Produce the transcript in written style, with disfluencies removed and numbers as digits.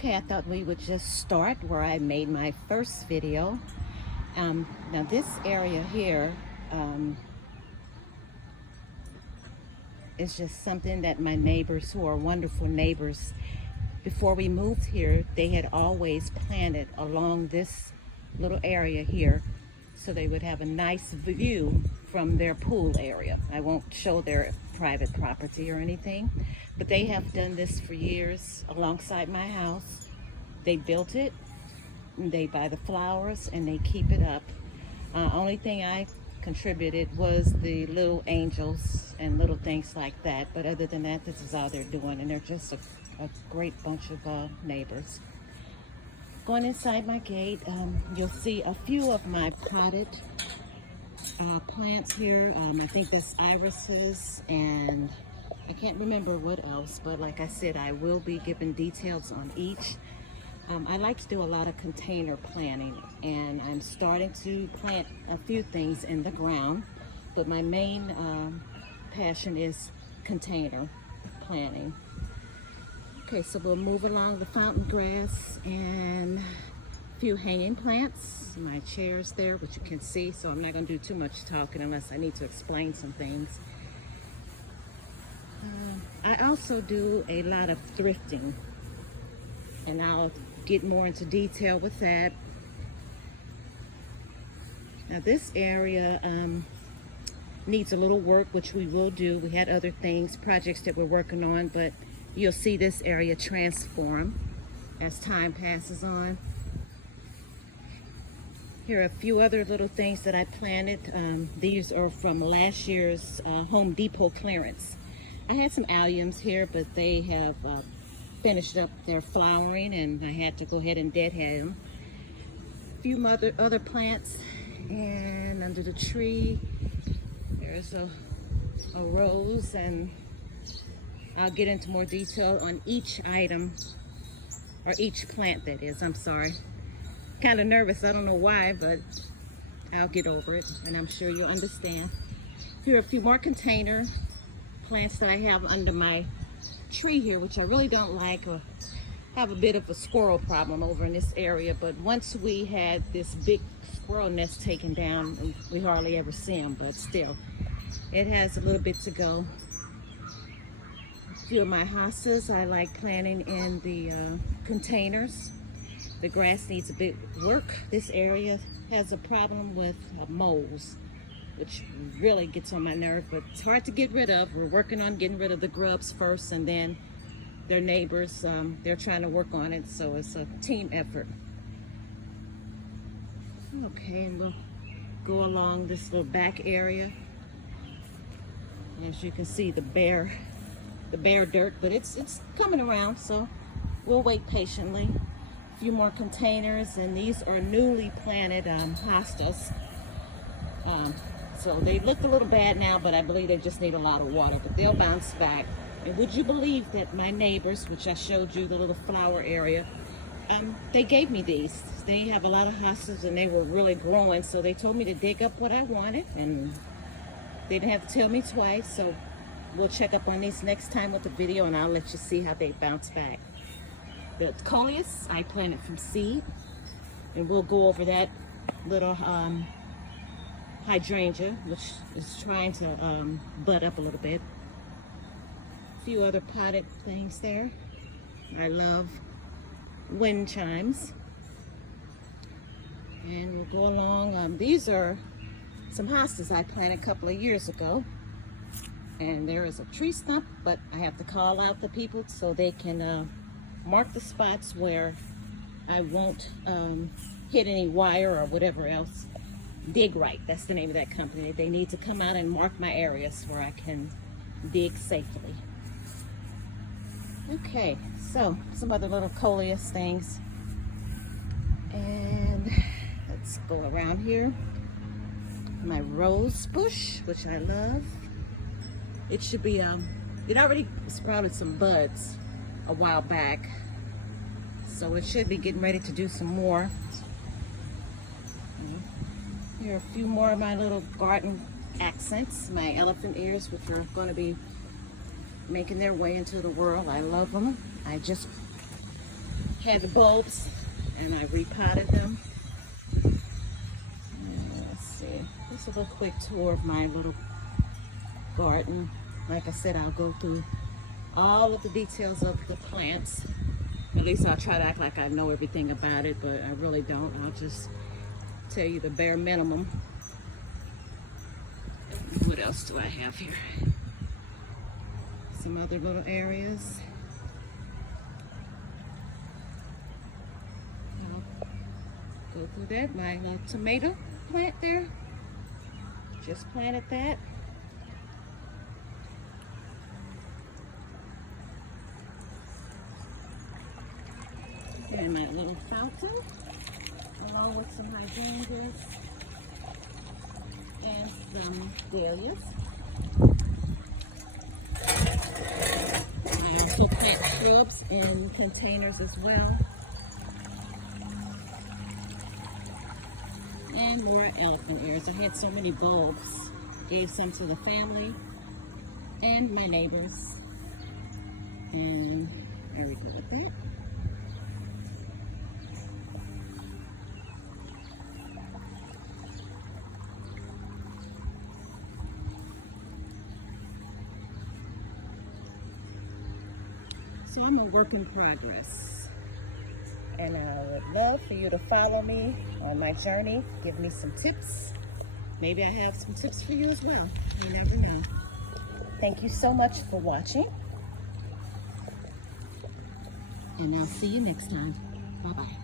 Okay, I thought we would just start where I made my first video. Now this area here is just something that my neighbors, who are wonderful neighbors, before we moved here, they had always planted along this little area here so they would have a nice view from their pool area. I won't show their private property or anything, but they have done this for years alongside my house. They built it, and they buy the flowers, and they keep it up. Only thing I contributed was the little angels and little things like that, but other than that, this is all they're doing, and they're just a great bunch of neighbors. Going inside my gate, you'll see a few of my potted plants here. I think that's irises, and I can't remember what else, but like I said, I will be giving details on each. I like to do a lot of container planting, and I'm starting to plant a few things in the ground, but my main passion is container planting. Okay, so we'll move along the fountain grass and a few hanging plants. My chair's there, which you can see, so I'm not going to do too much talking unless I need to explain some things. I also do a lot of thrifting, and I'll get more into detail with that. Now this area needs a little work, which we will do. We had other things, projects that we're working on, but you'll see this area transform as time passes on. Here are a few other little things that I planted. These are from last year's Home Depot clearance. I had some alliums here, but they have finished up their flowering, and I had to go ahead and deadhead them. A few other plants, and under the tree there's a rose, and I'll get into more detail on each item, or each plant that is. I'm sorry. Kind of nervous, I don't know why, but I'll get over it, and I'm sure you'll understand. Here are a few more container plants that I have under my tree here, which I really don't like, or have a bit of a squirrel problem over in this area, but once we had this big squirrel nest taken down, we hardly ever see them, but still, it has a little bit to go. A few of my hostas I like planting in the containers. The grass needs a bit work. This area has a problem with moles, which really gets on my nerve, but it's hard to get rid of. We're working on getting rid of the grubs first, and then their neighbors, they're trying to work on it, so it's a team effort. Okay, and we'll go along this little back area. As you can see, the bare dirt, but it's coming around, so we'll wait patiently. A few more containers, and these are newly planted hostas. So they look a little bad now, but I believe they just need a lot of water, but they'll bounce back. And would you believe that my neighbors, which I showed you the little flower area, they gave me these. They have a lot of hostas, and they were really growing, so they told me to dig up what I wanted, and they didn't have to tell me twice. So we'll check up on these next time with the video, and I'll let you see how they bounce back. The coleus I planted from seed, and we'll go over that little hydrangea, which is trying to bud up a little bit. A few other potted things there. I love wind chimes. And we'll go along. These are some hostas I planted a couple of years ago. And there is a tree stump, but I have to call out the people so they can mark the spots where I won't hit any wire or whatever else. Dig Right, that's the name of that company. They need to come out and mark my areas where I can dig safely. Okay, so some other little coleus things. And let's go around here. My rose bush, which I love. It should be, it already sprouted some buds a while back, so it should be getting ready to do some more. Here are a few more of my little garden accents, my elephant ears, which are going to be making their way into the world. I love them. I just had the bulbs and I repotted them. Let's see, just a little quick tour of my little garden. Like I said, I'll go through all of the details of the plants. At least I'll try to act like I know everything about it, but I really don't. I'll just tell you the bare minimum. What else do I have here? Some other little areas. I'll go through that. My tomato plant there. Just planted that. And my little fountain, along with some hydrangeas and some dahlias. I also plant shrubs in containers as well. And more elephant ears. I had so many bulbs. Gave some to the family and my neighbors. And very good with that. So I'm a work in progress, and I would love for you to follow me on my journey. Give me some tips. Maybe I have some tips for you as well. You never know. Thank you so much for watching, and I'll see you next time. Bye-bye.